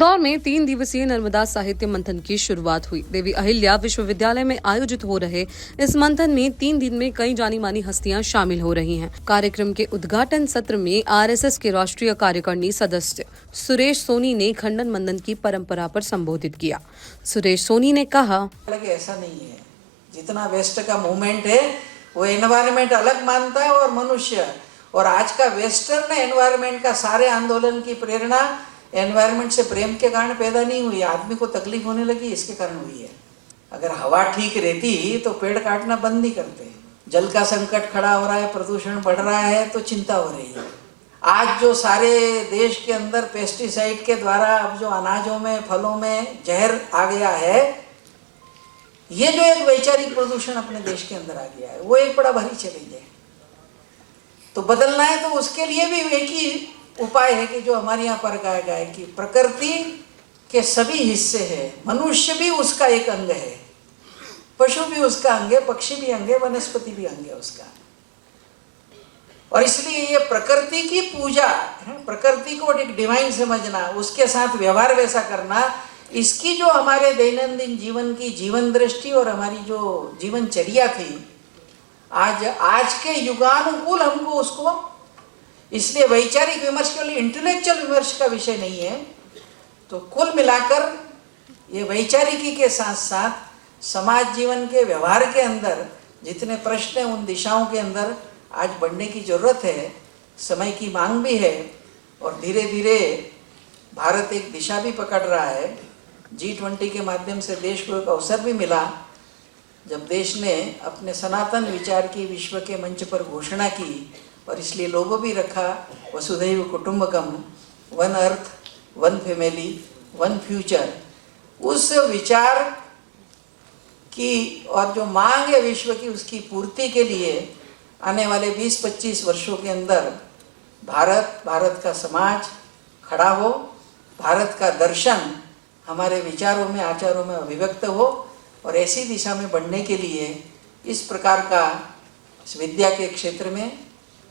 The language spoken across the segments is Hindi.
इंदौर में 3 दिवसीय नर्मदा साहित्य मंथन की शुरुआत हुई। देवी अहिल्या विश्वविद्यालय में आयोजित हो रहे इस मंथन में 3 दिन में कई जानी मानी हस्तियां शामिल हो रही हैं। कार्यक्रम के उद्घाटन सत्र में आरएसएस के राष्ट्रीय कार्यकारिणी सदस्य सुरेश सोनी ने खंडन मंथन की परंपरा पर संबोधित किया। सुरेश सोनी ने कहा, ऐसा नहीं है, जितना वेस्ट का मूवमेंट है वो एनवायरनमेंट अलग मानता है और मनुष्य, और आज का वेस्टर्न एनवायरनमेंट का सारे आंदोलन की प्रेरणा एनवायरनमेंट से प्रेम के कारण पैदा नहीं हुई, आदमी को तकलीफ होने लगी इसके कारण हुई है। अगर हवा ठीक रहती तो पेड़ काटना बंद नहीं करते। जल का संकट खड़ा हो रहा है, प्रदूषण बढ़ रहा है तो चिंता हो रही है। आज जो सारे देश के अंदर पेस्टिसाइड के द्वारा अब जो अनाजों में फलों में जहर आ गया है, ये जो एक वैचारिक प्रदूषण अपने देश के अंदर आ गया है, वो एक बड़ा भारी चैलेंज है। तो बदलना है तो उसके लिए भी एक ही उपाय है कि जो हमारे यहाँ पर कहा गया है कि प्रकृति के सभी हिस्से हैं, मनुष्य भी उसका एक अंग है, पशु भी उसका अंग है, पक्षी भी अंग है, वनस्पति भी अंग है उसका। और इसलिए ये प्रकृति की पूजा, प्रकृति को एक डिवाइन समझना, उसके साथ व्यवहार वैसा करना, इसकी जो हमारे दैनंदिन जीवन की जीवन दृष्टि और हमारी जो जीवनचर्या थी, आज के युगानुकूल हमको उसको, इसलिए वैचारिक विमर्श केवल इंटेलेक्चुअल विमर्श का विषय नहीं है। तो कुल मिलाकर ये वैचारिकी के साथ साथ समाज जीवन के व्यवहार के अंदर जितने प्रश्न हैं उन दिशाओं के अंदर आज बढ़ने की जरूरत है, समय की मांग भी है। और धीरे धीरे भारत एक दिशा भी पकड़ रहा है। G20 के माध्यम से देश को एक अवसर भी मिला, जब देश ने अपने सनातन विचार की विश्व के मंच पर घोषणा की, और इसलिए लोगो भी रखा वसुधैव कुटुंबकम, one earth, one family, one future. उस विचार की और जो मांग है विश्व की, उसकी पूर्ति के लिए आने वाले 20-25 वर्षों के अंदर भारत का समाज खड़ा हो, भारत का दर्शन हमारे विचारों में आचारों में अभिव्यक्त हो, और ऐसी दिशा में बढ़ने के लिए इस प्रकार का इस विद्या के क्षेत्र में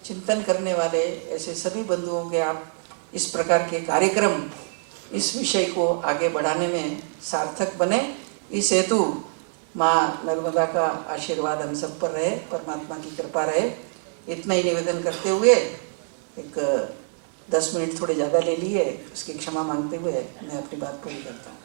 चिंतन करने वाले ऐसे सभी बंधुओं के आप इस प्रकार के कार्यक्रम इस विषय को आगे बढ़ाने में सार्थक बने। इस हेतु माँ नर्मदा का आशीर्वाद हम सब पर रहे, परमात्मा की कृपा रहे। इतना ही निवेदन करते हुए एक 10 मिनट थोड़े ज़्यादा ले लिए, उसकी क्षमा मांगते हुए मैं अपनी बात पूरी करता हूँ।